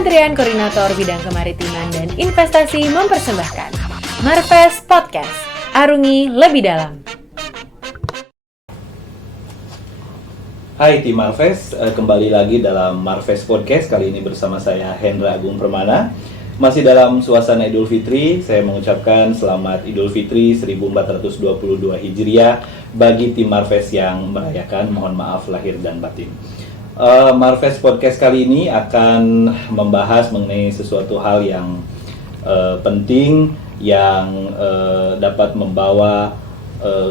Kementerian Koordinator Bidang Kemaritiman dan Investasi mempersembahkan Marves Podcast, Arungi Lebih Dalam. Hai tim Marves, kembali lagi dalam Marves Podcast. Kali ini bersama saya Hendra Agung Permana. Masih dalam suasana Idul Fitri, saya mengucapkan selamat Idul Fitri 1422 Hijriah bagi tim Marves yang merayakan. Mohon maaf lahir dan batin. Marves Podcast kali ini akan membahas mengenai sesuatu hal yang penting yang dapat membawa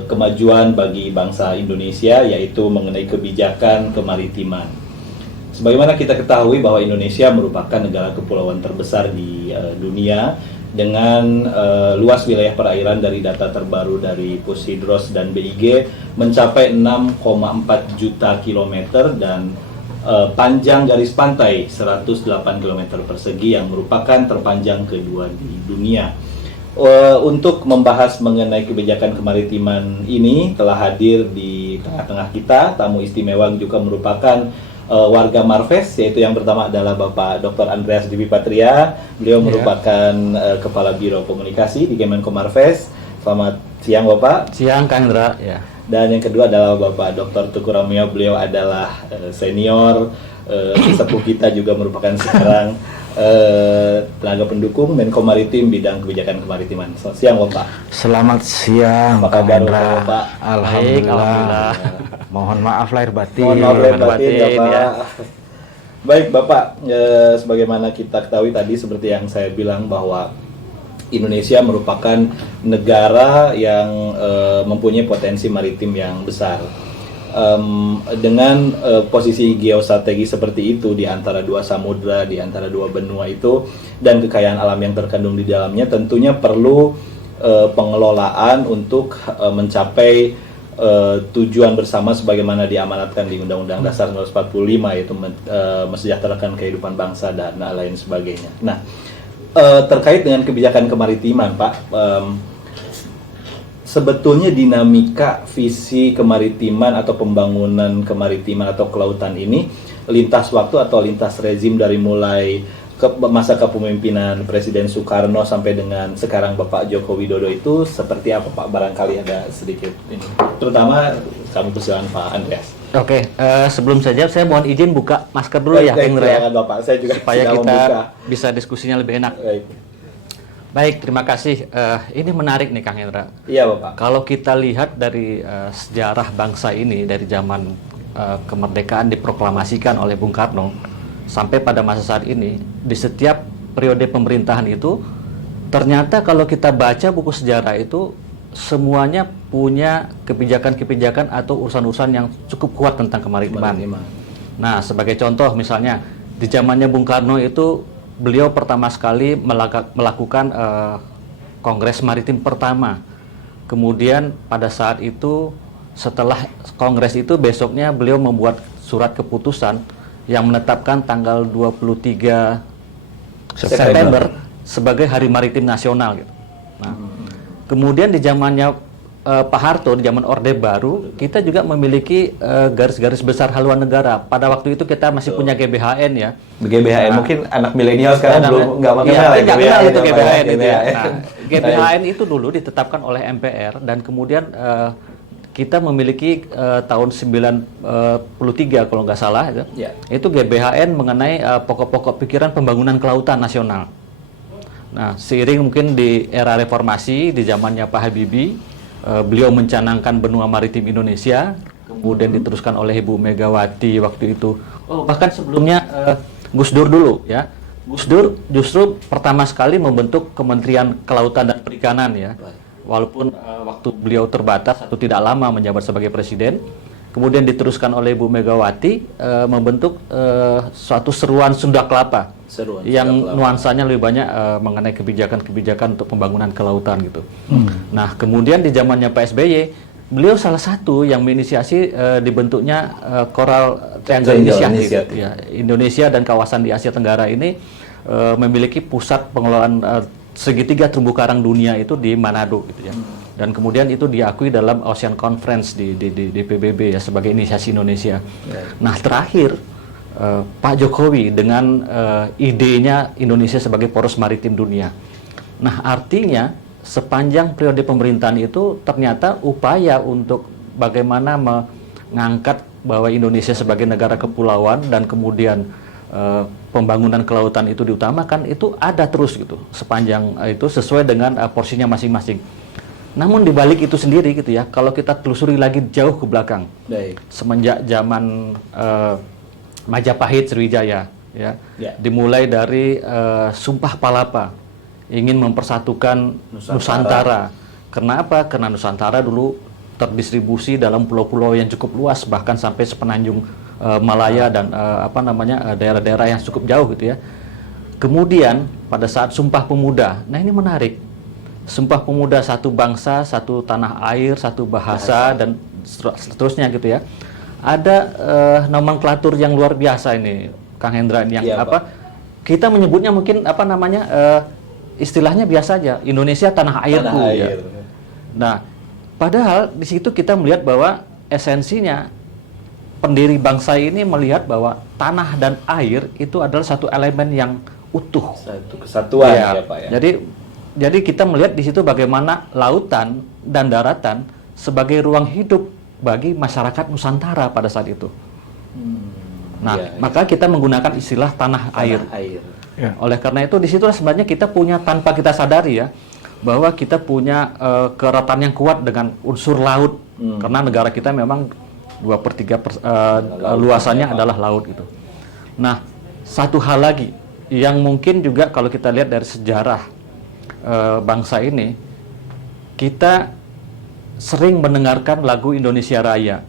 kemajuan bagi bangsa Indonesia, yaitu mengenai kebijakan kemaritiman. Sebagaimana kita ketahui bahwa Indonesia merupakan negara kepulauan terbesar di dunia dengan luas wilayah perairan dari data terbaru dari Pushydros dan BIG mencapai 6,4 juta kilometer dan panjang garis pantai 108 km persegi yang merupakan terpanjang kedua di dunia. Untuk membahas mengenai kebijakan kemaritiman ini telah hadir di tengah-tengah kita tamu istimewa yang juga merupakan warga Marves, yaitu yang pertama adalah Bapak Dr. Andreas Divi Patria. Beliau merupakan Kepala Biro Komunikasi di Kemenko Marves. Selamat siang Bapak. Siang Kang Indra. Ya. Dan yang kedua adalah Bapak Dr. Tukur Ramio. Beliau adalah senior sesepuh kita, juga merupakan sekarang tenaga pendukung Menko Maritim bidang kebijakan kemaritiman. Selamat siang Bapak. Selamat siang. Apa kabar Bapak? Alhamdulillah. Mohon maaf lahir batin. Mohon maaf lahir batin ya Pak. Ya. Baik Bapak, sebagaimana kita ketahui tadi seperti yang saya bilang bahwa Indonesia merupakan negara yang mempunyai potensi maritim yang besar. Dengan posisi geostrategi seperti itu di antara dua samudra, di antara dua benua itu, dan kekayaan alam yang terkandung di dalamnya, tentunya perlu pengelolaan untuk mencapai tujuan bersama sebagaimana diamanatkan di Undang-Undang Dasar 1945, yaitu mensejahterakan kehidupan bangsa dan lain sebagainya. Nah, terkait dengan kebijakan kemaritiman, Pak, sebetulnya dinamika visi kemaritiman atau pembangunan kemaritiman atau kelautan ini lintas waktu atau lintas rezim dari mulai masa kepemimpinan Presiden Soekarno sampai dengan sekarang Bapak Joko Widodo itu seperti apa Pak? Barangkali ada sedikit ini, terutama kami persilakan Pak Andreas. Oke, sebelum saja saya mohon izin buka masker dulu ya Kang Indra, Bapak. Saya juga supaya kita membuka. Bisa diskusinya lebih enak. Baik, terima kasih. Ini menarik nih Kang Indra. Iya Bapak. Kalau kita lihat dari sejarah bangsa ini dari zaman kemerdekaan diproklamasikan oleh Bung Karno sampai pada masa saat ini, di setiap periode pemerintahan itu ternyata kalau kita baca buku sejarah itu semuanya punya kebijakan-kebijakan atau urusan-urusan yang cukup kuat tentang kemaritiman. Nah, sebagai contoh misalnya di zamannya Bung Karno itu beliau pertama sekali melakukan Kongres Maritim pertama. Kemudian pada saat itu, setelah Kongres itu besoknya beliau membuat surat keputusan yang menetapkan tanggal 23 September sebagai Hari Maritim Nasional gitu. Nah, kemudian di zamannya Pak Harto, di zaman Orde Baru, kita juga memiliki garis-garis besar haluan negara. Pada waktu itu kita masih punya GBHN ya. GBHN mungkin anak milenial sekarang belum nggak mengenal ya, GBHN itu GBHN itu ya. GBHN. Nah, GBHN itu dulu ditetapkan oleh MPR dan kemudian kita memiliki tahun 93 kalau nggak salah itu GBHN mengenai pokok-pokok pikiran pembangunan kelautan nasional. Nah, seiring mungkin di era reformasi di zamannya Pak Habibie, beliau mencanangkan benua maritim Indonesia, kemudian diteruskan oleh Ibu Megawati waktu itu. Bahkan sebelumnya Gus Dur dulu ya. Gus Dur justru pertama sekali membentuk Kementerian Kelautan dan Perikanan ya. Walaupun waktu beliau terbatas atau tidak lama menjabat sebagai presiden, kemudian diteruskan oleh Ibu Megawati membentuk suatu seruan Sunda Kelapa yang nuansanya lebih banyak mengenai kebijakan-kebijakan untuk pembangunan kelautan gitu. Nah, kemudian di zamannya Pak SBY, beliau salah satu yang menginisiasi dibentuknya Coral Triangle Initiative. Ya, Indonesia dan kawasan di Asia Tenggara ini memiliki pusat pengelolaan segitiga terumbu karang dunia itu di Manado gitu ya. Dan kemudian itu diakui dalam Ocean Conference di PBB ya sebagai inisiasi Indonesia. Nah, terakhir Pak Jokowi dengan idenya Indonesia sebagai poros maritim dunia. Nah, artinya sepanjang periode pemerintahan itu ternyata upaya untuk bagaimana mengangkat bahwa Indonesia sebagai negara kepulauan dan kemudian pembangunan kelautan itu diutamakan, itu ada terus gitu sepanjang itu sesuai dengan porsinya masing-masing. Namun di balik itu sendiri gitu ya, kalau kita telusuri lagi jauh ke belakang, semenjak zaman Majapahit Sriwijaya ya, dimulai dari Sumpah Palapa ingin mempersatukan Nusantara. Kenapa? Karena Nusantara dulu terdistribusi dalam pulau-pulau yang cukup luas, bahkan sampai sepenanjung Malaya dan daerah-daerah yang cukup jauh gitu ya. Kemudian pada saat Sumpah Pemuda, nah ini menarik, Sumpah Pemuda satu bangsa, satu tanah air, satu bahasa dan seterusnya gitu ya. Ada nomenklatur yang luar biasa ini, Kang Hendra, yang kita menyebutnya mungkin istilahnya biasa aja, Indonesia tanah airku. Ya. Nah, padahal di situ kita melihat bahwa esensinya pendiri bangsa ini melihat bahwa tanah dan air itu adalah satu elemen yang utuh, satu kesatuan ya Pak ya. Jadi kita melihat di situ bagaimana lautan dan daratan sebagai ruang hidup bagi masyarakat Nusantara pada saat itu. Maka kita menggunakan istilah tanah air. Ya. Oleh karena itu disitulah sebenarnya kita punya, tanpa kita sadari ya, bahwa kita punya keeratan yang kuat dengan unsur laut, karena negara kita memang 2/3 luasannya adalah laut gitu. Nah, satu hal lagi yang mungkin juga kalau kita lihat dari sejarah bangsa ini, kita sering mendengarkan lagu Indonesia Raya,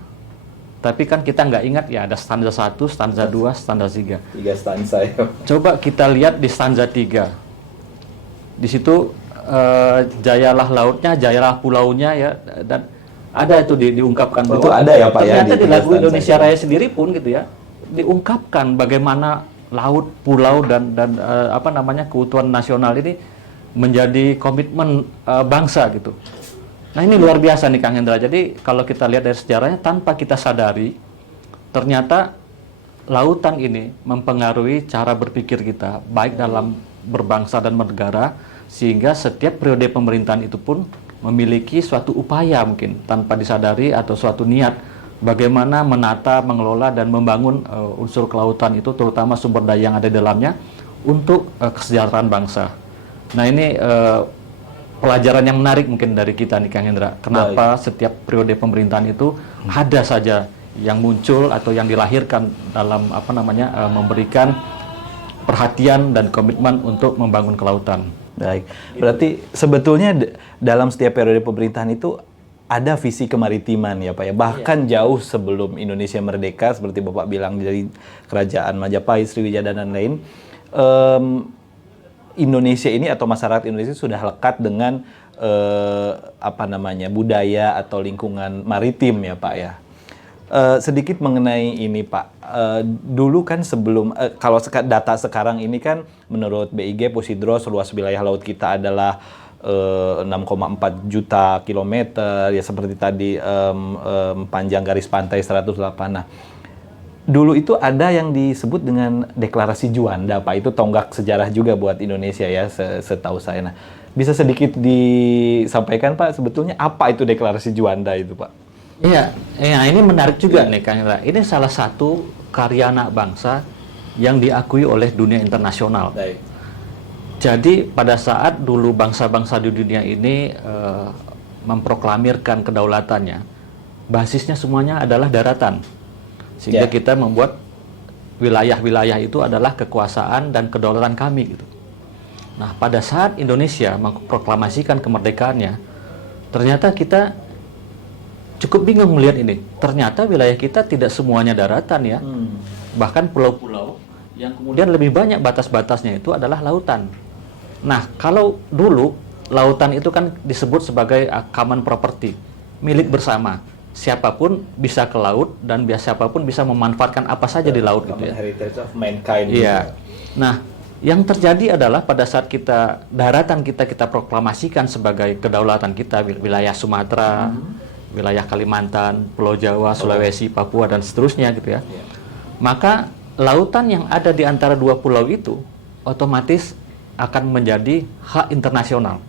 tapi kan kita nggak ingat ya ada stanza 1, stanza 2, stanza 3. 3 stanza ya. Coba kita lihat di stanza 3. Di situ jayalah lautnya, jayalah pulaunya ya, dan ada itu diungkapkan bahwa itu ada ya Pak ya. Ternyata di lagu Indonesia Raya sendiri pun gitu ya, diungkapkan bagaimana laut, pulau dan keutuhan nasional ini menjadi komitmen bangsa gitu. Nah, ini luar biasa nih Kang Hendra. Jadi kalau kita lihat dari sejarahnya, tanpa kita sadari, ternyata lautan ini mempengaruhi cara berpikir kita, baik dalam berbangsa dan bernegara, sehingga setiap periode pemerintahan itu pun memiliki suatu upaya mungkin tanpa disadari atau suatu niat bagaimana menata, mengelola dan membangun unsur kelautan itu, terutama sumber daya yang ada di dalamnya untuk kesejahteraan bangsa. Nah, ini pelajaran yang menarik mungkin dari kita nih Kang Hendra. Kenapa setiap periode pemerintahan itu ada saja yang muncul atau yang dilahirkan dalam memberikan perhatian dan komitmen untuk membangun kelautan. Baik. Berarti sebetulnya dalam setiap periode pemerintahan itu ada visi kemaritiman ya Pak ya. Bahkan jauh sebelum Indonesia merdeka, seperti Bapak bilang, dari kerajaan Majapahit, Sriwijaya dan lain-lain. Indonesia ini atau masyarakat Indonesia sudah lekat dengan budaya atau lingkungan maritim ya Pak ya. Sedikit mengenai ini Pak, dulu kan sebelum kalau data sekarang ini kan menurut BIG Posidro seluas wilayah laut kita adalah 6,4 juta kilometer ya, seperti tadi panjang garis pantai 108. Nah, dulu itu ada yang disebut dengan Deklarasi Juanda, Pak. Itu tonggak sejarah juga buat Indonesia ya, setahu saya. Nah, bisa sedikit disampaikan, Pak, sebetulnya apa itu Deklarasi Juanda itu, Pak? Iya, ini menarik juga nih, Kang Indra. Ini salah satu karya anak bangsa yang diakui oleh dunia internasional. Baik. Jadi pada saat dulu bangsa-bangsa di dunia ini memproklamirkan kedaulatannya, basisnya semuanya adalah daratan. Sehingga kita membuat wilayah-wilayah itu adalah kekuasaan dan kedaulatan kami gitu. Nah, pada saat Indonesia memproklamasikan kemerdekaannya, ternyata kita cukup bingung melihat ini. Ternyata wilayah kita tidak semuanya daratan ya. Bahkan pulau-pulau yang kemudian lebih banyak batas-batasnya itu adalah lautan. Nah, kalau dulu lautan itu kan disebut sebagai common property, milik bersama. Siapapun bisa ke laut dan siapapun bisa memanfaatkan apa saja di laut gitu ya. Heritage of mankind. Iya. Nah, yang terjadi adalah pada saat daratan kita proklamasikan sebagai kedaulatan kita, wilayah Sumatera, wilayah Kalimantan, Pulau Jawa, Sulawesi, Papua dan seterusnya gitu ya. Maka lautan yang ada di antara dua pulau itu otomatis akan menjadi hak internasional.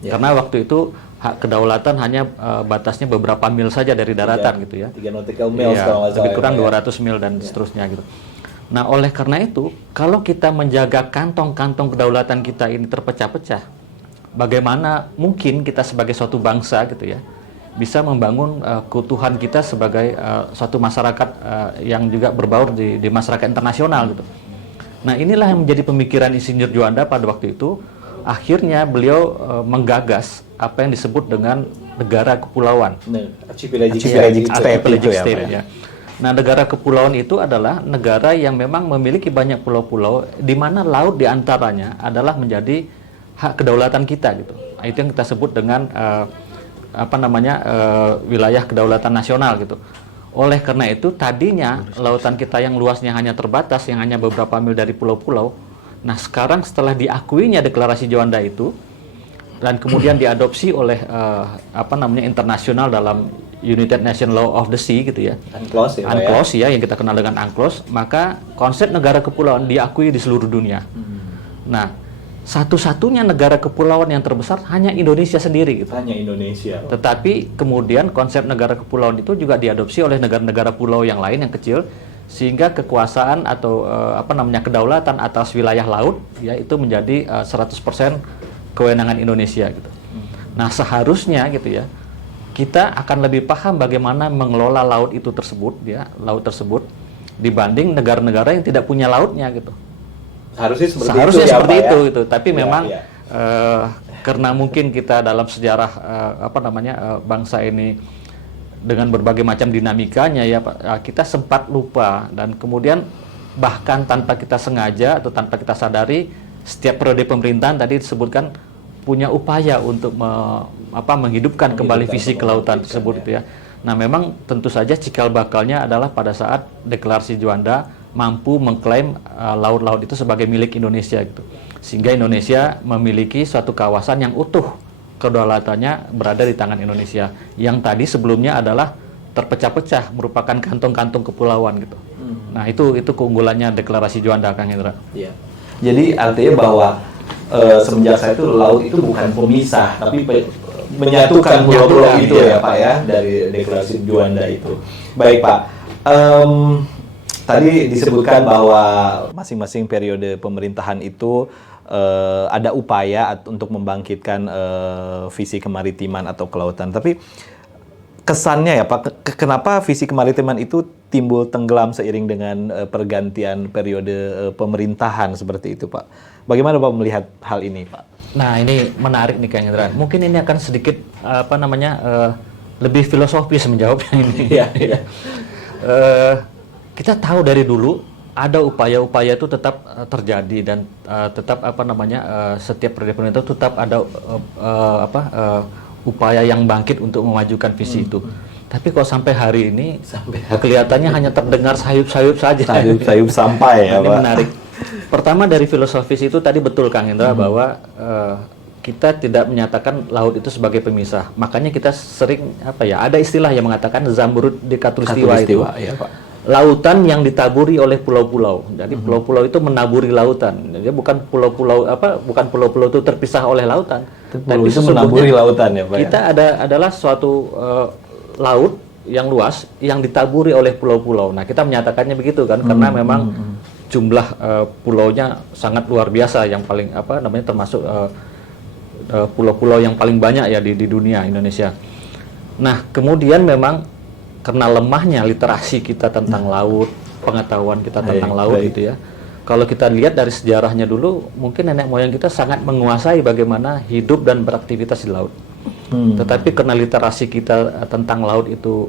Karena waktu itu hak kedaulatan hanya batasnya beberapa mil saja dari daratan gitu ya. 3 nautical miles kalau nggak salah. Lebih kurang 200 mil dan seterusnya gitu. Nah, oleh karena itu, kalau kita menjaga kantong-kantong kedaulatan kita ini terpecah-pecah, bagaimana mungkin kita sebagai suatu bangsa gitu ya, bisa membangun keutuhan kita sebagai suatu masyarakat yang juga berbaur di masyarakat internasional gitu. Nah, inilah yang menjadi pemikiran Insinyur Juanda pada waktu itu. Akhirnya beliau menggagas apa yang disebut dengan negara kepulauan. Archipelagic state ya. Nah, negara kepulauan itu adalah negara yang memang memiliki banyak pulau-pulau, di mana laut diantaranya adalah menjadi hak kedaulatan kita gitu. Nah, itu yang kita sebut dengan wilayah kedaulatan nasional gitu. Oleh karena itu, tadinya lautan kita yang luasnya hanya terbatas, yang hanya beberapa mil dari pulau-pulau. Nah, sekarang setelah diakuinya deklarasi Juanda itu dan kemudian diadopsi oleh internasional dalam United Nations Law of the Sea gitu ya. UNCLOS ya, yang kita kenal dengan UNCLOS, maka konsep negara kepulauan diakui di seluruh dunia. Nah, satu-satunya negara kepulauan yang terbesar hanya Indonesia sendiri gitu. Hanya Indonesia. Tetapi kemudian konsep negara kepulauan itu juga diadopsi oleh negara-negara pulau yang lain yang kecil, sehingga kekuasaan atau kedaulatan atas wilayah laut ya itu menjadi 100% kewenangan Indonesia gitu. Nah, seharusnya gitu ya, kita akan lebih paham bagaimana mengelola laut laut tersebut dibanding negara-negara yang tidak punya lautnya gitu. Seharusnya seperti itu gitu. Tapi memang karena mungkin kita dalam sejarah bangsa ini dengan berbagai macam dinamikanya ya Pak, kita sempat lupa, dan kemudian bahkan tanpa kita sengaja atau tanpa kita sadari, setiap periode pemerintahan tadi disebutkan punya upaya untuk menghidupkan kembali visi kelautan tersebut gitu ya. Nah, memang tentu saja cikal bakalnya adalah pada saat deklarasi Juanda mampu mengklaim laut-laut itu sebagai milik Indonesia gitu. Sehingga Indonesia memiliki suatu kawasan yang utuh, kedaulatannya berada di tangan Indonesia, yang tadi sebelumnya adalah terpecah-pecah merupakan kantong-kantong kepulauan gitu. Nah, itu keunggulannya deklarasi Juanda, Kang Hendra. Iya. Jadi artinya bahwa semenjak saya itu laut itu bukan pemisah, tapi menyatukan pulau-pulau itu ya Pak ya, dari deklarasi Juanda itu. Baik Pak. Tadi disebutkan bahwa masing-masing periode pemerintahan itu ada upaya untuk membangkitkan visi kemaritiman atau kelautan. Tapi kesannya ya Pak, kenapa visi kemaritiman itu timbul tenggelam seiring dengan pergantian periode pemerintahan seperti itu Pak? Bagaimana Pak melihat hal ini Pak? Nah, ini menarik nih Kang Indra. Mungkin ini akan sedikit lebih filosofis menjawabnya ini. Kita tahu dari dulu ada upaya-upaya itu tetap terjadi, dan tetap setiap periode pemerintah tetap ada upaya yang bangkit untuk memajukan visi itu. Tapi kok sampai hari ini kelihatannya hanya terdengar sayup-sayup saja. Sayup sampai ya Pak. Ini menarik. Pertama, dari filosofis itu tadi betul Kang Indra bahwa kita tidak menyatakan laut itu sebagai pemisah. Makanya kita sering ada istilah yang mengatakan zamrud di Katulistiwa itu. Ya, Pak. Lautan yang ditaburi oleh pulau-pulau. Jadi pulau-pulau itu menaburi lautan. Jadi bukan pulau-pulau itu terpisah oleh lautan. Tapi itu menaburi lautan ya Pak. Kita adalah suatu laut yang luas yang ditaburi oleh pulau-pulau. Nah, kita menyatakannya begitu kan, karena memang jumlah pulaunya sangat luar biasa, yang paling termasuk pulau-pulau yang paling banyak ya di dunia, Indonesia. Nah, kemudian memang karena lemahnya literasi kita tentang laut, pengetahuan kita tentang laut gitu ya. Kalau kita lihat dari sejarahnya dulu, mungkin nenek moyang kita sangat menguasai bagaimana hidup dan beraktivitas di laut. Tetapi karena literasi kita tentang laut itu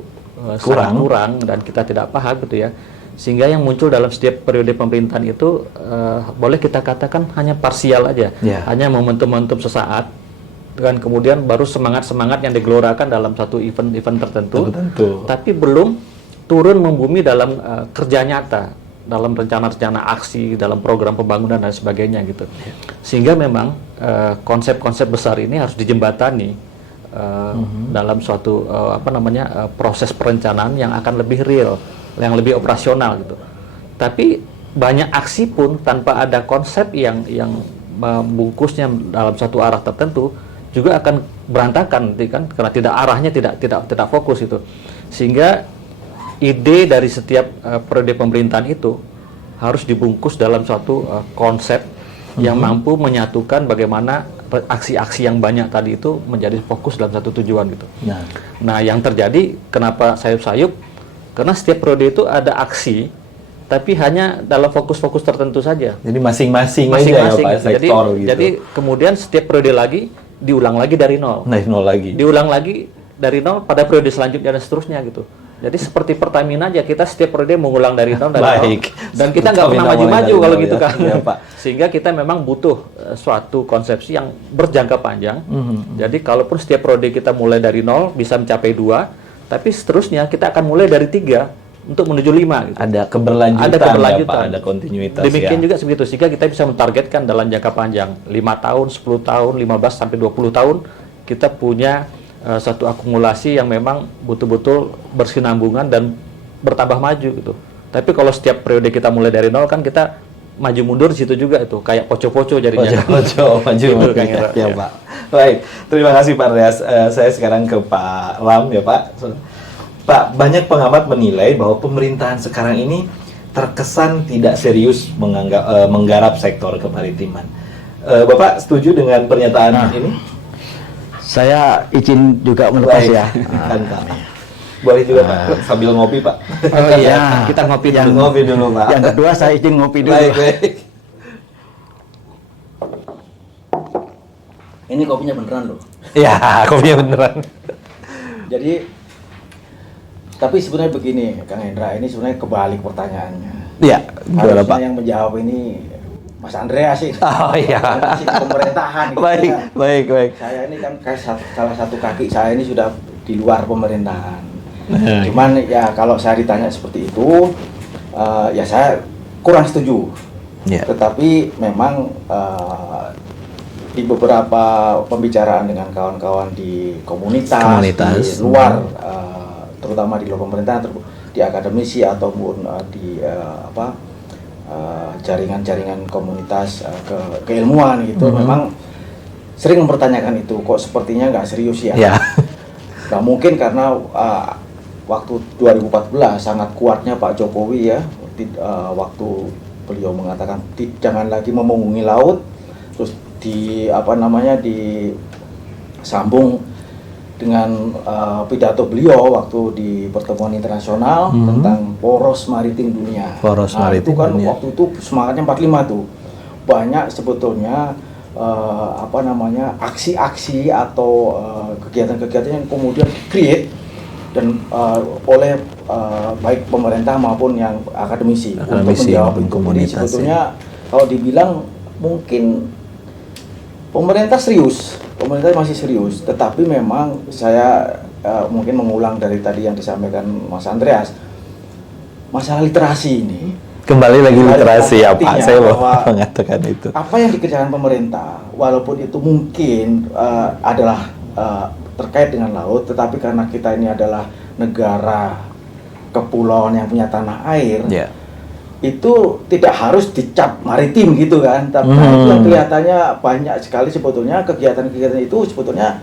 kurang dan kita tidak paham gitu ya, sehingga yang muncul dalam setiap periode pemerintahan itu boleh kita katakan hanya parsial aja, hanya momentum-momentum sesaat, dan kemudian baru semangat-semangat yang digelorakan dalam satu event-event tertentu, tapi belum turun membumi dalam kerja nyata, dalam rencana-rencana aksi, dalam program pembangunan dan sebagainya gitu. Sehingga memang konsep-konsep besar ini harus dijembatani dalam suatu proses perencanaan yang akan lebih real, yang lebih operasional gitu. Tapi banyak aksi pun tanpa ada konsep yang membungkusnya dalam satu arah tertentu juga akan berantakan, kan? Karena arahnya tidak fokus itu. Sehingga ide dari setiap periode pemerintahan itu harus dibungkus dalam suatu konsep yang mampu menyatukan bagaimana aksi-aksi yang banyak tadi itu menjadi fokus dalam satu tujuan gitu. Nah, yang terjadi kenapa sayup-sayup? Karena setiap periode itu ada aksi, tapi hanya dalam fokus-fokus tertentu saja. Jadi masing-masing aja ya Pak, sektor gitu. Jadi kemudian setiap periode lagi diulang lagi dari nol. Dari nol lagi. Diulang lagi dari nol pada periode selanjutnya dan seterusnya gitu. Jadi seperti Pertamina aja, kita setiap periode mengulang dari nol nol. Dan kita nggak pernah maju-maju kalau gitu kan. Ya, Pak. Sehingga kita memang butuh suatu konsepsi yang berjangka panjang. Jadi kalaupun setiap periode kita mulai dari nol bisa mencapai 2, tapi seterusnya kita akan mulai dari 3 untuk menuju 5 gitu. Ada keberlanjutan, ya, Pak, ada kontinuitas. Demikian juga sebegitu, sehingga kita bisa mentargetkan dalam jangka panjang 5 tahun, 10 tahun, 15 sampai 20 tahun kita punya satu akumulasi yang memang betul-betul bersinambungan dan bertambah maju gitu. Tapi kalau setiap periode kita mulai dari nol kan kita maju mundur di situ juga itu kayak poco-poco jadinya. Poco maju mundur ya, Pak. Baik, terima kasih Pak Andreas. Saya sekarang ke Pak Lam ya Pak. Pak, banyak pengamat menilai bahwa pemerintahan sekarang ini terkesan tidak serius menggarap sektor kemaritiman. Bapak setuju dengan pernyataan ini? Saya izin juga menepas ya. Boleh juga Pak, sambil ngopi Pak. Oh iya, kita ngopi dulu. Ngopi dulu Pak. Yang kedua saya izin ngopi dulu. Baik. Ini kopinya beneran loh. Iya, kopinya beneran. Jadi, tapi sebenarnya begini, Kang Hendra, ini sebenarnya kebalik pertanyaannya. Iya, gimana Pak? Harusnya yang menjawab ini Mas Andreas sih. Oh iya. Masih pemerintahan. Gitu. Baik. Saya ini kan salah satu kaki saya ini sudah di luar pemerintahan. Cuman ya kalau saya ditanya seperti itu, ya saya kurang setuju. Yeah. Tetapi memang di beberapa pembicaraan dengan kawan-kawan di komunitas di luar, terutama di luar pemerintahan, di akademisi ataupun di jaringan-jaringan komunitas keilmuan gitu, memang sering mempertanyakan itu, kok sepertinya nggak serius ya. Yeah. Nah mungkin karena waktu 2014 sangat kuatnya Pak Jokowi ya, waktu beliau mengatakan jangan lagi memunggungi laut, terus disambung dengan pidato beliau waktu di pertemuan internasional tentang poros maritim dunia. Poros maritim itu kan dunia. Waktu itu semangatnya 45 tuh. Banyak sebetulnya aksi-aksi atau kegiatan-kegiatan yang kemudian create dan oleh baik pemerintah maupun yang akademisi untuk menjawab itu. Jadi sebetulnya kalau dibilang mungkin pemerintah masih serius, tetapi memang saya mungkin mengulang dari tadi yang disampaikan Mas Andreas, masalah literasi ini. Kembali lagi literasi ya Pak, saya mau mengatakan itu. Apa yang dikerjakan pemerintah, walaupun itu mungkin adalah terkait dengan laut, tetapi karena kita ini adalah negara kepulauan yang punya tanah air, itu tidak harus dicap maritim gitu kan, tapi itu yang kelihatannya banyak sekali sebetulnya kegiatan-kegiatan itu sebetulnya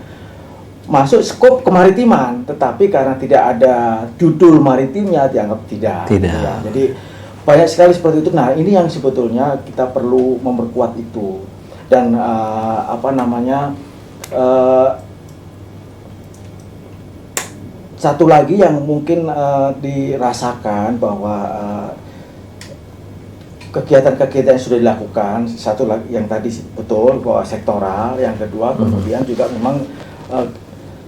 masuk skop kemaritiman, tetapi karena tidak ada judul maritimnya dianggap tidak. Ya. Jadi banyak sekali seperti itu. Nah ini yang sebetulnya kita perlu memperkuat itu dan satu lagi yang mungkin dirasakan bahwa kegiatan-kegiatan yang sudah dilakukan, satu lagi yang tadi betul bahwa sektoral, yang kedua kemudian juga memang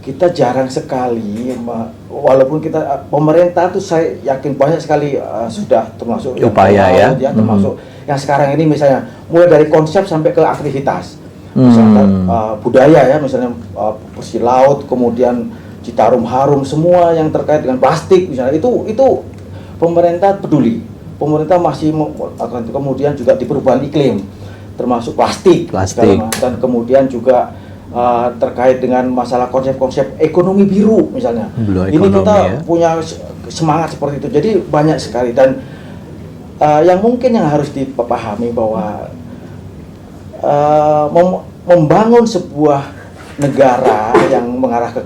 kita jarang sekali, walaupun kita pemerintah tuh saya yakin banyak sekali sudah termasuk upaya ya, termasuk yang sekarang ini misalnya mulai dari konsep sampai ke aktivitas, misalnya budaya ya, misalnya bersih laut, kemudian Citarum Harum, semua yang terkait dengan plastik misalnya itu pemerintah peduli. Pemerintah masih kemudian juga di perubahan iklim, termasuk plastik. Dan kemudian juga terkait dengan masalah konsep-konsep ekonomi biru misalnya. Ini kita punya semangat seperti itu. Jadi banyak sekali dan yang mungkin yang harus dipahami bahwa membangun sebuah negara yang mengarah ke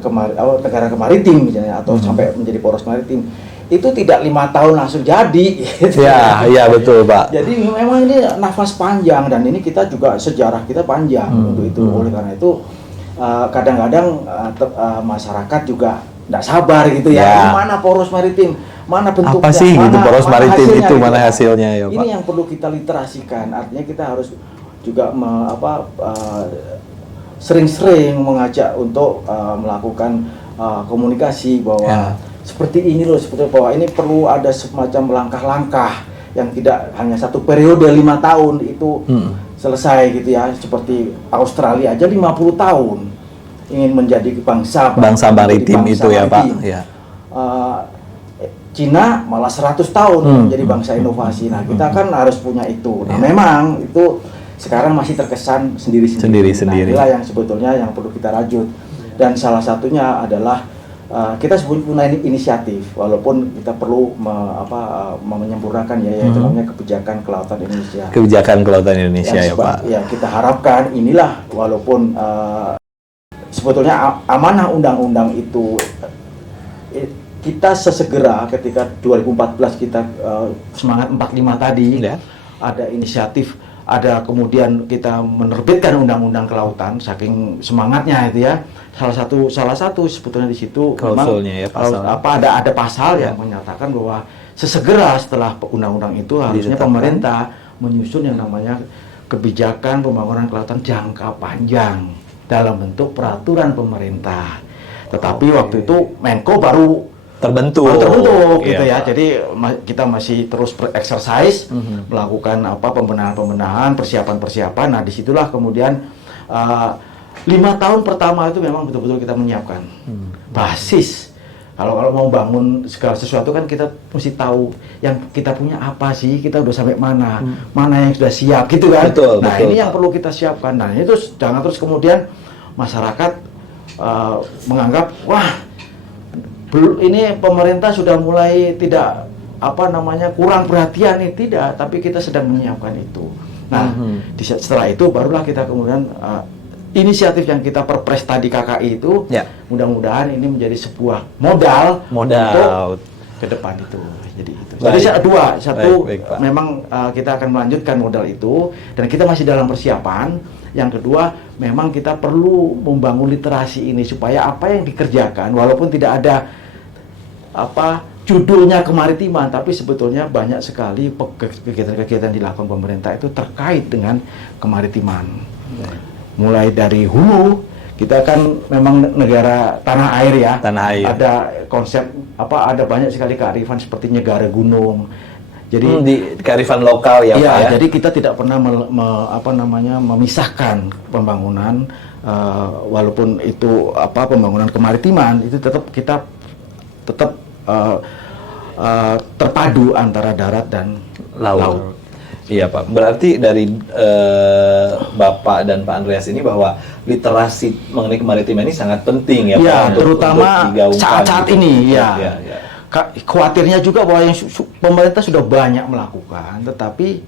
negara maritim misalnya atau sampai menjadi poros maritim itu tidak 5 tahun langsung jadi. Gitu. Ya betul Pak. Jadi memang ini nafas panjang dan ini kita juga sejarah kita panjang untuk itu. Oleh karena itu kadang-kadang masyarakat juga tidak sabar gitu ya. Mana poros maritim, mana bentuknya, apa sih mana, gitu poros maritim hasilnya, itu, gitu. mana hasilnya ya Pak. Ini yang perlu kita literasikan. Artinya kita harus juga sering-sering mengajak untuk melakukan komunikasi bahwa seperti ini loh, seperti bahwa ini perlu ada semacam langkah-langkah yang tidak hanya satu periode 5 tahun itu selesai gitu ya. Seperti Australia aja 50 tahun ingin menjadi bangsa maritim itu ya Pak. Ya. Cina malah 100 tahun menjadi bangsa inovasi. Nah kita kan harus punya itu. Nah memang itu sekarang masih terkesan sendiri-sendiri. Nah inilah yang sebetulnya yang perlu kita rajut. Dan salah satunya adalah kita sebut punya inisiatif, walaupun kita perlu menyempurnakan yaitu namanya kebijakan kelautan Indonesia. Kebijakan kelautan Indonesia ya Pak. Ya kita harapkan inilah walaupun sebetulnya amanah undang-undang itu kita sesegera ketika 2014 kita semangat 45 tadi ada inisiatif, ada kemudian kita menerbitkan undang-undang kelautan saking semangatnya itu ya. Salah satu sebetulnya di situ klausulnya ya pasal. Ada pasal yang menyatakan bahwa sesegera setelah undang-undang itu harusnya pemerintah menyusun yang namanya kebijakan pembangunan kelautan jangka panjang dalam bentuk peraturan pemerintah. Tetapi waktu itu Menko baru terbentuk gitu ya. Jadi kita masih terus exercise melakukan pembenahan, persiapan. Nah, disitulah kemudian 5 tahun pertama itu memang betul-betul kita menyiapkan basis. Kalau mau bangun segala sesuatu kan kita mesti tahu yang kita punya apa sih, kita udah sampai mana, mana yang sudah siap gitu kan. Betul, ini yang perlu kita siapkan. Nah, itu jangan terus kemudian masyarakat menganggap wah ini pemerintah sudah mulai tidak kurang perhatian nih, tidak, tapi kita sedang menyiapkan itu. Nah, setelah itu barulah kita kemudian inisiatif yang kita perpres tadi KKI itu mudah-mudahan ini menjadi sebuah modal untuk ke depan itu. Jadi itu. Jadi satu memang kita akan melanjutkan modal itu dan kita masih dalam persiapan. Yang kedua, memang kita perlu membangun literasi ini supaya apa yang dikerjakan walaupun tidak ada judulnya kemaritiman, tapi sebetulnya banyak sekali kegiatan-kegiatan dilakukan pemerintah itu terkait dengan kemaritiman. Mulai dari hulu, kita kan memang negara tanah air ya. Tanah air. Ada konsep ada banyak sekali kearifan seperti negara gunung. Jadi di kearifan lokal ya Pak ya. Jadi kita tidak pernah memisahkan pembangunan walaupun itu pembangunan kemaritiman itu tetap terpadu antara darat dan laut. Iya Pak, berarti dari Bapak dan Pak Andreas ini bahwa literasi mengenai kemaritiman ini sangat penting ya Pak. Ya, terutama saat-saat ini ya. Khawatirnya juga bahwa yang pemerintah sudah banyak melakukan, tetapi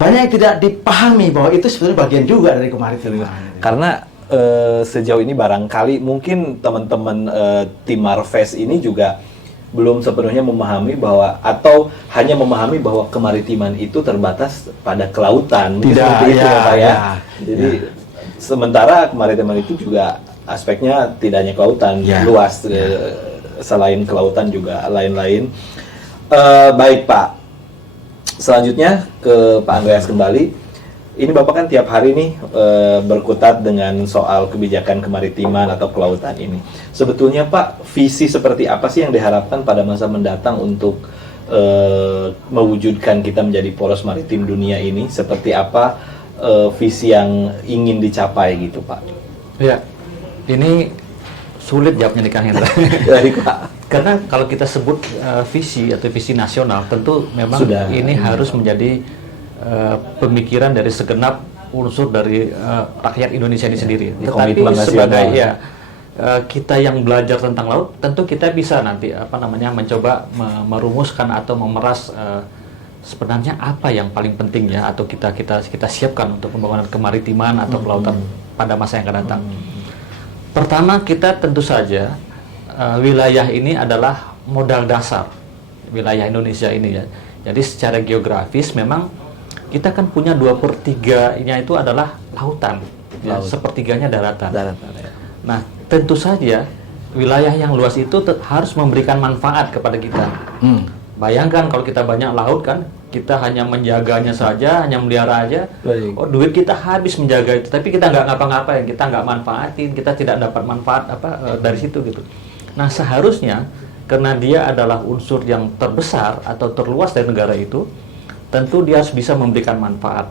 banyak yang tidak dipahami bahwa itu sebenarnya bagian juga dari kemaritiman. Karena sejauh ini barangkali mungkin teman-teman tim Marves ini juga belum sepenuhnya memahami bahwa atau hanya memahami bahwa kemaritiman itu terbatas pada kelautan. Tidak, seperti itu ya Pak ya. Jadi sementara kemaritiman itu juga aspeknya tidak hanya kelautan, luas, selain kelautan juga lain-lain. Baik Pak, selanjutnya ke Pak Andreas kembali. Ini Bapak kan tiap hari nih berkutat dengan soal kebijakan kemaritiman atau kelautan ini. Sebetulnya Pak, visi seperti apa sih yang diharapkan pada masa mendatang untuk mewujudkan kita menjadi poros maritim dunia ini? Seperti apa visi yang ingin dicapai gitu Pak? Ya, ini sulit jawabnya nih Kang Hendra. Karena kalau kita sebut visi atau visi nasional, tentu memang ini harus menjadi pemikiran dari segenap unsur dari rakyat Indonesia ini sendiri. Tetapi kita yang belajar tentang laut, tentu kita bisa nanti mencoba merumuskan atau memeras sebenarnya apa yang paling penting ya, atau kita siapkan untuk pembangunan kemaritiman atau kelautan pada masa yang akan datang. Pertama, kita tentu saja wilayah ini adalah modal dasar wilayah Indonesia ini ya. Jadi secara geografis memang kita kan punya 2/3-nya itu adalah lautan, ya, sepertiganya daratan. Ya. Nah, tentu saja wilayah yang luas itu harus memberikan manfaat kepada kita. Bayangkan kalau kita banyak laut kan, kita hanya menjaganya saja, hanya melihara aja. Oh, duit kita habis menjaga itu, tapi kita nggak ngapa-ngapain, kita nggak manfaatin, kita tidak dapat manfaat dari situ gitu. Nah, seharusnya karena dia adalah unsur yang terbesar atau terluas dari negara itu, tentu dia harus bisa memberikan manfaat.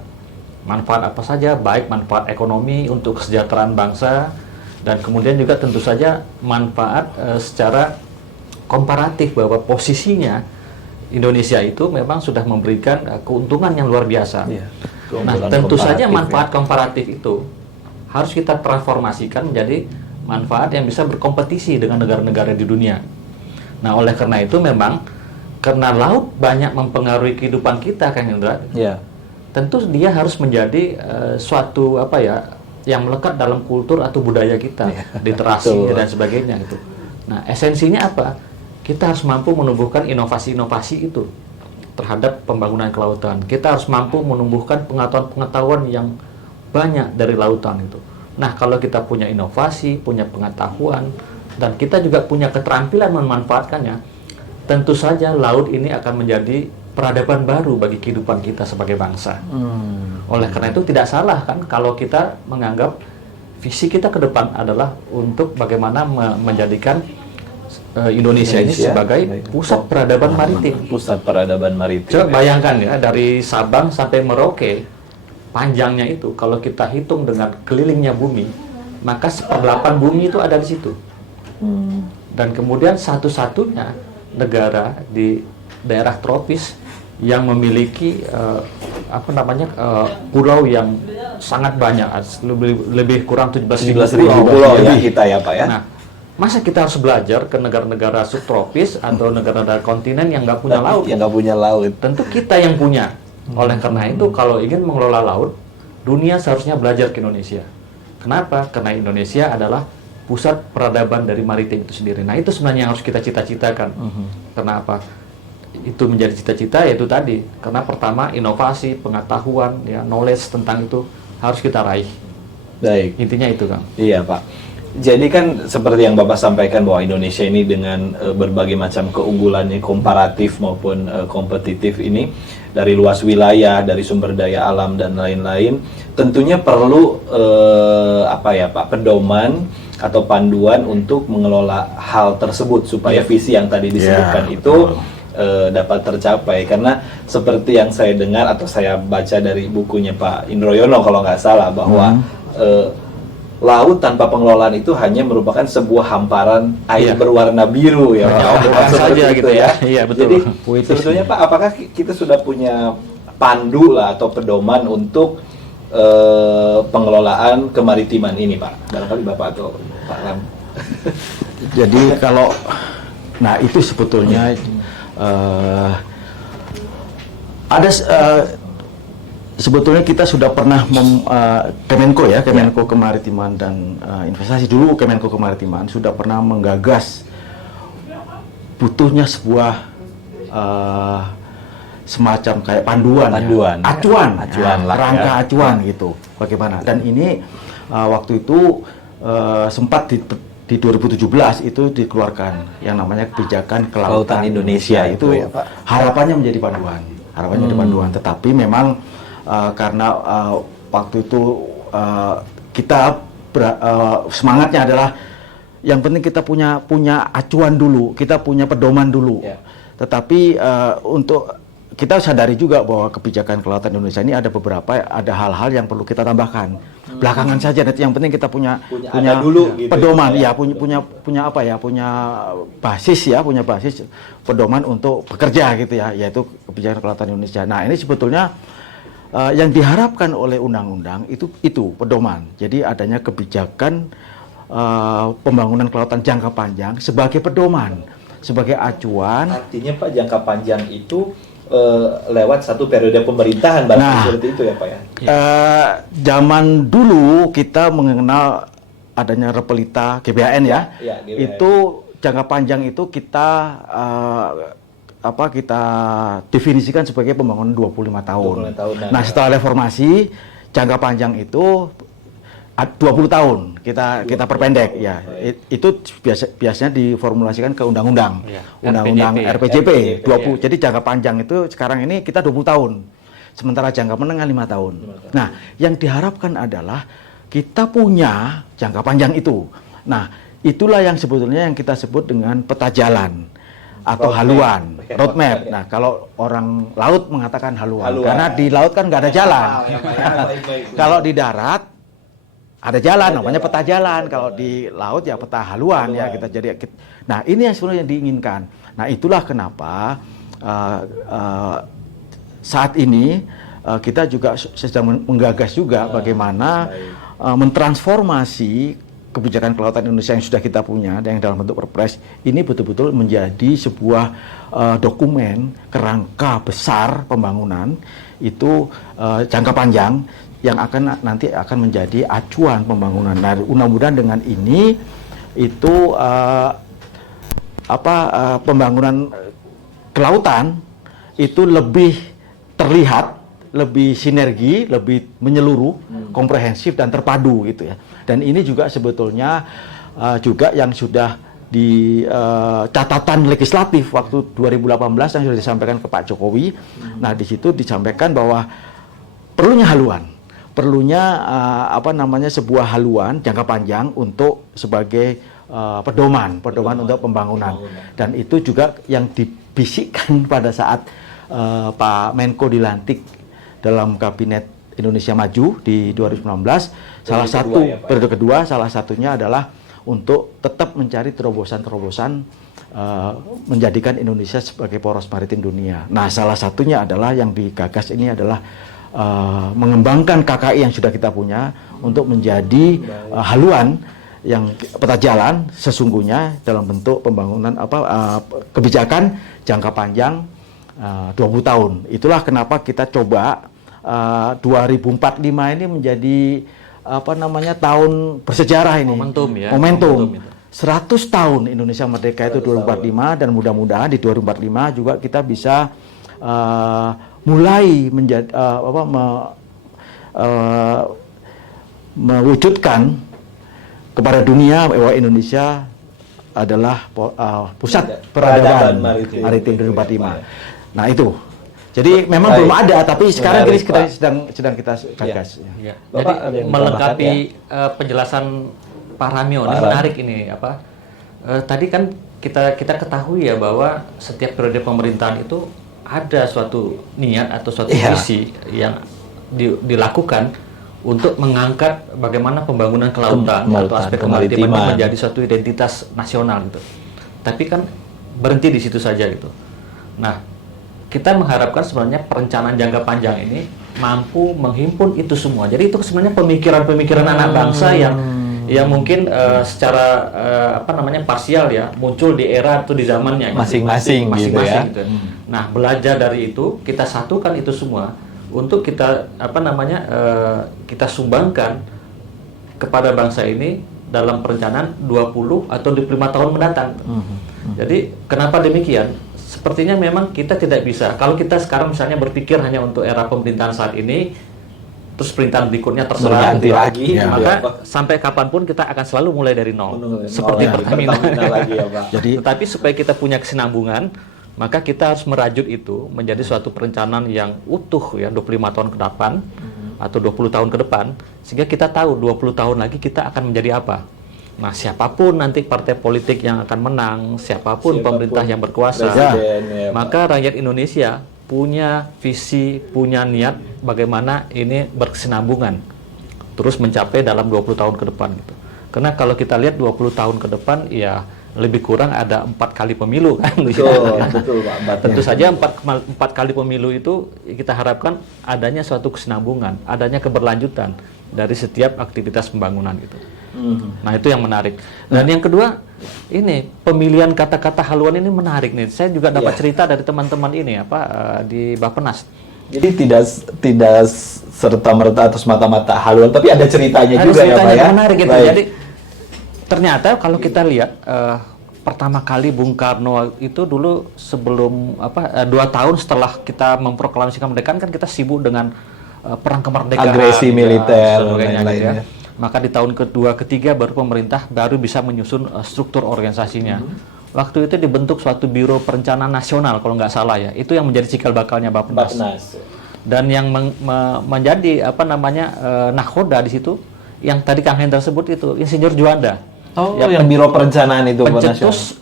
Manfaat apa saja, baik manfaat ekonomi untuk kesejahteraan bangsa, dan kemudian juga tentu saja manfaat secara komparatif bahwa posisinya Indonesia itu memang sudah memberikan keuntungan yang luar biasa. Nah, tentu saja manfaat komparatif itu harus kita transformasikan menjadi manfaat yang bisa berkompetisi dengan negara-negara di dunia. Nah, oleh karena itu memang karena laut banyak mempengaruhi kehidupan kita, Kang Hendra. Tentu dia harus menjadi suatu yang melekat dalam kultur atau budaya kita, literasi dan sebagainya gitu. Nah, esensinya apa? Kita harus mampu menumbuhkan inovasi-inovasi itu terhadap pembangunan kelautan. Kita harus mampu menumbuhkan pengetahuan-pengetahuan yang banyak dari lautan itu. Nah, kalau kita punya inovasi, punya pengetahuan, dan kita juga punya keterampilan memanfaatkannya, tentu saja laut ini akan menjadi peradaban baru bagi kehidupan kita sebagai bangsa. Oleh karena itu tidak salah kan kalau kita menganggap visi kita ke depan adalah untuk bagaimana menjadikan Indonesia ini sebagai pusat peradaban maritim. Pusat peradaban maritim. Coba bayangkan ya, dari Sabang sampai Merauke, panjangnya itu kalau kita hitung dengan kelilingnya bumi, maka 1/8 bumi itu ada di situ. Dan kemudian satu-satunya negara di daerah tropis yang memiliki pulau yang sangat banyak, lebih kurang 17.000 pulau ya kita ya Pak ya. Nah, masa kita harus belajar ke negara-negara subtropis atau negara-negara kontinen yang nggak punya laut? Yang nggak punya laut. Tentu kita yang punya. Oleh karena itu, kalau ingin mengelola laut, dunia seharusnya belajar ke Indonesia. Kenapa? Karena Indonesia adalah pusat peradaban dari maritim itu sendiri. Nah, itu sebenarnya yang harus kita cita-citakan. Kenapa? Itu menjadi cita-cita, yaitu tadi. Karena pertama, inovasi, pengetahuan, ya, knowledge tentang itu harus kita raih. Baik. Intinya itu, Kang. Iya, Pak. Jadi kan seperti yang Bapak sampaikan bahwa Indonesia ini dengan berbagai macam keunggulannya komparatif maupun kompetitif ini, dari luas wilayah, dari sumber daya alam dan lain-lain, tentunya perlu Pak, pedoman atau panduan untuk mengelola hal tersebut supaya visi yang tadi disebutkan itu dapat tercapai. Karena seperti yang saya dengar atau saya baca dari bukunya Pak Indroyono kalau nggak salah, bahwa laut tanpa pengelolaan itu hanya merupakan sebuah hamparan air berwarna biru ya Pak. Bukan saja gitu ya. Iya, betul. Jadi sebetulnya Pak, apakah kita sudah punya pandu lah atau pedoman untuk pengelolaan kemaritiman ini Pak? Barangkali Bapak atau Pak Ram. Jadi kalau itu sebetulnya ada sebetulnya kita sudah pernah Kemenko Kemaritiman dan Investasi, dulu Kemenko Kemaritiman sudah pernah menggagas butuhnya sebuah semacam kayak acuan rangka acuan gitu bagaimana. Dan ini waktu itu sempat di 2017 itu dikeluarkan yang namanya kebijakan kelautan Indonesia itu ya, Pak. Harapannya menjadi panduan, tetapi memang karena waktu itu kita semangatnya adalah yang penting kita punya acuan dulu, kita punya pedoman dulu. Tetapi untuk kita sadari juga bahwa kebijakan kelautan Indonesia ini ada hal-hal yang perlu kita tambahkan. Belakangan saja, yang penting kita punya dulu, pedoman, gitu, punya basis pedoman untuk bekerja gitu ya, yaitu kebijakan kelautan Indonesia. Nah, ini sebetulnya yang diharapkan oleh undang-undang itu pedoman. Jadi adanya kebijakan pembangunan kelautan jangka panjang sebagai pedoman, sebagai acuan. Artinya Pak, jangka panjang itu lewat satu periode pemerintahan, seperti itu ya Pak ya? Zaman dulu kita mengenal adanya Repelita GBHN ya, GBHN. Itu jangka panjang itu kita kita definisikan sebagai pembangunan 25 tahun. Nah, setelah reformasi jangka panjang itu 20 tahun kita perpendek ya. Itu biasanya diformulasikan ke undang-undang. Undang-undang RPJP 20. Jadi jangka panjang itu sekarang ini kita 20 tahun. Sementara jangka menengah 5 tahun. Nah, yang diharapkan adalah kita punya jangka panjang itu. Nah, itulah yang sebetulnya yang kita sebut dengan peta jalan atau haluan, roadmap. Nah, kalau orang laut mengatakan haluan. Karena di laut kan nggak ada jalan. Kalau di darat ada jalan, namanya peta jalan. Kalau di laut ya peta haluan ya kita jadi. Nah, ini yang sebenarnya diinginkan. Nah, itulah kenapa saat ini kita juga sedang menggagas juga bagaimana mentransformasi kebijakan kelautan Indonesia yang sudah kita punya dan yang dalam bentuk Perpres ini betul-betul menjadi sebuah dokumen kerangka besar pembangunan itu jangka panjang yang nanti akan menjadi acuan pembangunan. Nah, mudah-mudahan dengan ini itu pembangunan kelautan itu lebih terlihat, lebih sinergi, lebih menyeluruh, komprehensif dan terpadu gitu ya. Dan ini juga sebetulnya juga yang sudah di catatan legislatif waktu 2018 yang sudah disampaikan ke Pak Jokowi. Nah, di situ disampaikan bahwa perlunya haluan, perlunya sebuah haluan jangka panjang untuk sebagai pedoman untuk pembangunan. Dan itu juga yang dibisikkan pada saat Pak Menko dilantik dalam Kabinet Indonesia Maju di 2019. Salah satu periode kedua, salah satunya adalah untuk tetap mencari terobosan-terobosan menjadikan Indonesia sebagai poros maritim dunia. Nah, salah satunya adalah yang digagas ini adalah mengembangkan KKI yang sudah kita punya untuk menjadi haluan yang peta jalan sesungguhnya dalam bentuk pembangunan kebijakan jangka panjang 20 tahun. Itulah kenapa kita coba 2045 ini menjadi tahun bersejarah ini. Momentum. 100 tahun Indonesia merdeka itu 2045 dan mudah-mudahan di 2045 juga kita bisa mulai menjadi mewujudkan kepada dunia bahwa Indonesia adalah pusat peradaban maritim 2045. Nah, itu. Jadi memang belum ada, tapi sekarang ini sedang kita gagas. Ya. Jadi melengkapi penjelasan Pak Ramyo, ini menarik ini tadi kan kita ketahui ya bahwa setiap periode pemerintahan itu ada suatu niat atau suatu visi yang dilakukan untuk mengangkat bagaimana pembangunan kelautan atau aspek kemaritiman menjadi suatu identitas nasional gitu. Tapi kan berhenti di situ saja gitu. Nah, kita mengharapkan sebenarnya perencanaan jangka panjang ini mampu menghimpun itu semua. Jadi itu sebenarnya pemikiran-pemikiran anak bangsa yang mungkin secara parsial ya muncul di era atau di zamannya masing-masing gitu ya. Gitu. Nah, belajar dari itu kita satukan itu semua untuk kita kita sumbangkan kepada bangsa ini dalam perencanaan 20 atau 25 tahun mendatang. Jadi kenapa demikian? Sepertinya memang kita tidak bisa. Kalau kita sekarang misalnya berpikir hanya untuk era pemerintahan saat ini, terus pemerintahan berikutnya terserah ganti lagi, maka sampai kapanpun kita akan selalu mulai dari nol, seperti Pertamina lagi ya, Pak. Jadi, tetapi supaya kita punya kesinambungan, maka kita harus merajut itu menjadi suatu perencanaan yang utuh ya 25 tahun ke depan atau 20 tahun ke depan, sehingga kita tahu 20 tahun lagi kita akan menjadi apa. Nah, siapapun nanti partai politik yang akan menang, siapapun pemerintah yang berkuasa, maka rakyat Indonesia punya visi, punya niat bagaimana ini berkesinambungan terus mencapai dalam 20 tahun ke depan gitu. Karena kalau kita lihat 20 tahun ke depan ya lebih kurang ada 4 kali pemilu kan. Betul, Pak. Tentu saja 4 kali pemilu itu kita harapkan adanya suatu kesinambungan, adanya keberlanjutan dari setiap aktivitas pembangunan gitu. Nah itu yang menarik. Dan yang kedua, ini pemilihan kata-kata haluan ini menarik nih. Saya juga dapat cerita dari teman-teman ini di Bappenas. Jadi tidak serta-merta atau semata-mata haluan, tapi ada ceritanya Ada juga ceritanya ya Pak ya. menarik gitu. Baik. Jadi ternyata kalau kita lihat pertama kali Bung Karno itu dulu sebelum 2 tahun setelah kita memproklamasikan kemerdekaan kan kita sibuk dengan perang kemerdekaan, agresi militer dan sebagainya gitu ya. lain-lainnya. Maka di tahun kedua, ketiga baru pemerintah baru bisa menyusun struktur organisasinya. Waktu itu dibentuk suatu Biro Perencanaan Nasional kalau nggak salah ya. Itu yang menjadi cikal bakalnya Bappenas. Dan yang menjadi nakhoda di situ, yang tadi Kang Hendra sebut itu Insinyur Juanda. Oh, yang Biro Perencanaan itu pencetus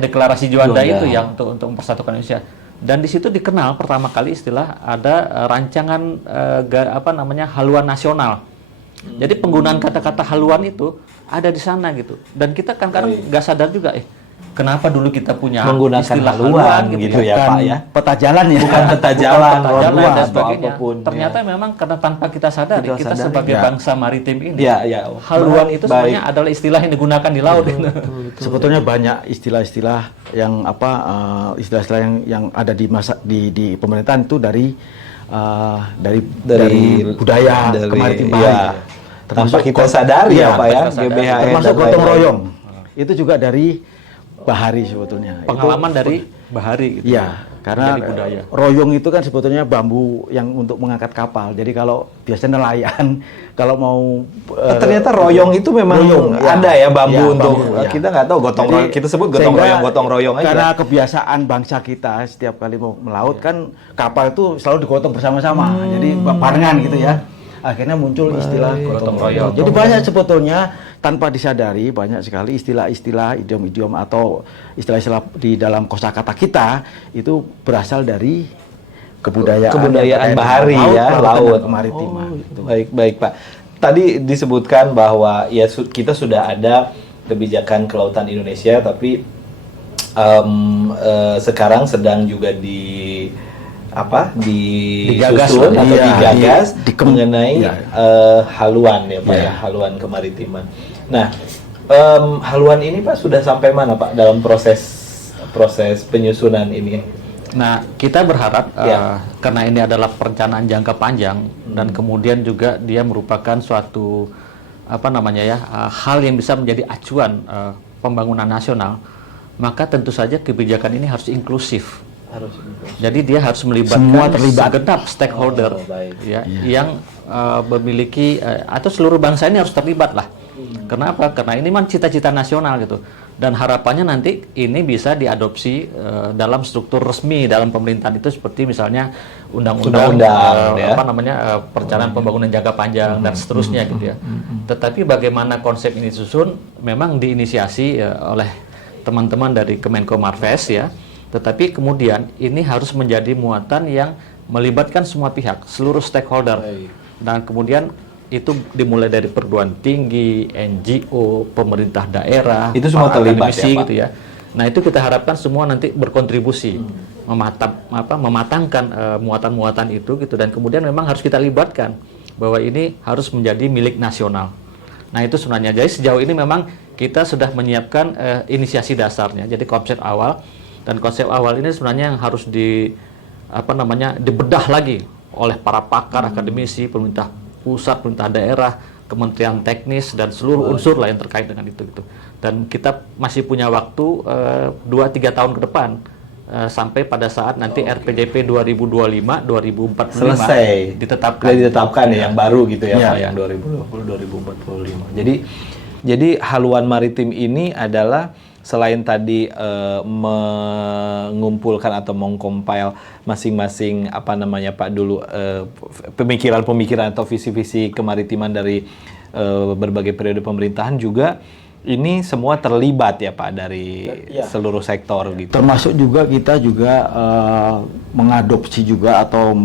deklarasi Juanda itu yang untuk mempersatukan Indonesia. Dan di situ dikenal pertama kali istilah ada rancangan haluan nasional. Jadi penggunaan kata-kata haluan itu ada di sana gitu. Dan kita kan kadang nggak sadar juga, kenapa dulu kita punya menggunakan istilah haluan gitu ya Pak ya. Peta jalan ya. Bukan peta jalan, dan atau sebagainya. apapun. Ternyata memang karena tanpa kita sadari, kita sebagai bangsa maritim ini, haluan itu sebenarnya adalah istilah yang digunakan di laut. Sebetulnya banyak istilah-istilah yang istilah-istilah yang ada di pemerintahan itu dari budaya kemaritiman. Tanpa kita sadari ya Pak ya, GBHN termasuk gotong royong. Itu juga dari Bahari sebetulnya. Pengalaman dari Bahari gitu. Iya, karena royong itu kan sebetulnya bambu yang untuk mengangkat kapal. Jadi kalau biasanya nelayan kalau mau ternyata royong itu memang ada ya bambu untuk kita nggak tahu kita sebut gotong royong aja. Karena kebiasaan bangsa kita setiap kali mau melaut kan kapal itu selalu digotong bersama-sama. Jadi barengan gitu ya. Akhirnya muncul istilah gotong royong. Jadi banyak sebetulnya tanpa disadari banyak sekali istilah-istilah, idiom-idiom atau istilah-istilah di dalam kosakata kita itu berasal dari kebudayaan bahari laut kemaritiman. Baik Pak. Tadi disebutkan bahwa kita sudah ada kebijakan kelautan Indonesia, tapi sekarang sedang juga disusun atau digagas mengenai haluan ya Pak ya, haluan kemaritiman. Nah, haluan ini Pak sudah sampai mana Pak dalam proses penyusunan ini? Nah, kita berharap karena ini adalah perencanaan jangka panjang dan kemudian juga dia merupakan suatu hal yang bisa menjadi acuan pembangunan nasional, maka tentu saja kebijakan ini harus inklusif. Jadi dia harus melibatkan segenap stakeholder yang memiliki atau seluruh bangsa ini harus terlibat lah. Kenapa? Karena ini memang cita-cita nasional gitu. Dan harapannya nanti ini bisa diadopsi dalam struktur resmi dalam pemerintahan itu seperti misalnya undang-undang perencanaan pembangunan jangka panjang dan seterusnya gitu ya. Tetapi bagaimana konsep ini disusun memang diinisiasi oleh teman-teman dari Kemenko Marves ya. Tetapi kemudian ini harus menjadi muatan yang melibatkan semua pihak, seluruh stakeholder. Dan kemudian itu dimulai dari perguruan tinggi, NGO, pemerintah daerah, itu semua terlibat ya, Pak? gitu ya. Nah, itu kita harapkan semua nanti berkontribusi mematangkan muatan-muatan itu gitu, dan kemudian memang harus kita libatkan bahwa ini harus menjadi milik nasional. Nah, itu sebenarnya. Jadi sejauh ini memang kita sudah menyiapkan inisiasi dasarnya. Jadi konsep awal. Dan konsep awal ini sebenarnya yang harus dibedah lagi oleh para pakar, akademisi, pemerintah pusat, pemerintah daerah, kementerian teknis, dan seluruh unsur lah yang terkait dengan itu gitu. Dan kita masih punya waktu 2-3 tahun ke depan sampai pada saat nanti RPJP 2025-2045 selesai ditetapkan ya, yang baru gitu ya Pak, yang 2020-2045. Jadi haluan maritim ini adalah selain tadi mengumpulkan atau mengcompile masing-masing Pak dulu pemikiran-pemikiran atau visi-visi kemaritiman dari berbagai periode pemerintahan, juga ini semua terlibat ya Pak dari seluruh sektor gitu. Termasuk juga kita mengadopsi juga atau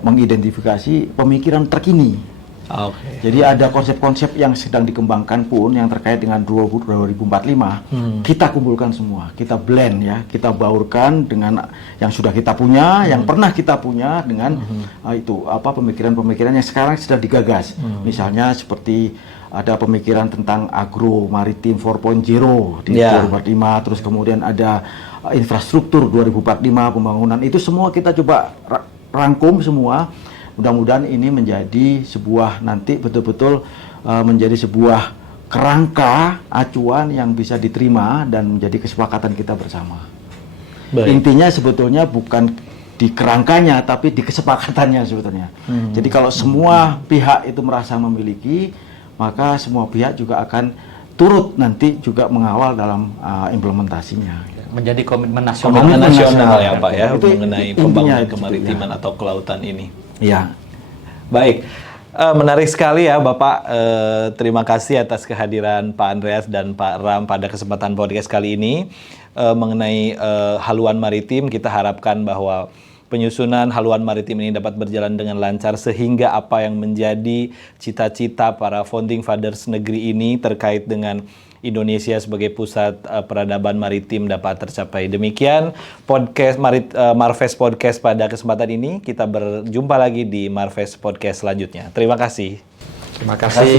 mengidentifikasi pemikiran terkini Oke. Jadi ada konsep-konsep yang sedang dikembangkan pun yang terkait dengan 2045, kita kumpulkan semua, kita blend ya, kita baurkan dengan yang sudah kita punya, yang pernah kita punya dengan pemikiran-pemikiran yang sekarang sedang digagas. Misalnya seperti ada pemikiran tentang agro maritim 4.0 di 2045, terus kemudian ada infrastruktur 2045 pembangunan, itu semua kita coba rangkum semua. Mudah-mudahan ini menjadi sebuah nanti betul-betul menjadi sebuah kerangka acuan yang bisa diterima dan menjadi kesepakatan kita bersama. Baik. Intinya sebetulnya bukan di kerangkanya tapi di kesepakatannya sebetulnya. Jadi kalau semua pihak itu merasa memiliki, maka semua pihak juga akan turut nanti juga mengawal dalam implementasinya. Menjadi komitmen nasional. Komitmen nasional ya Pak ya, itu mengenai pembangunan kemaritiman atau kelautan ini. Ya. Baik, menarik sekali ya Bapak. Terima kasih atas kehadiran Pak Andreas dan Pak Ram pada kesempatan podcast kali ini mengenai haluan maritim. Kita harapkan bahwa penyusunan haluan maritim ini dapat berjalan dengan lancar sehingga apa yang menjadi cita-cita para founding fathers negeri ini terkait dengan Indonesia sebagai pusat peradaban maritim dapat tercapai. Demikian podcast Marves Podcast pada kesempatan ini. Kita berjumpa lagi di Marves Podcast selanjutnya. Terima kasih. Terima kasih.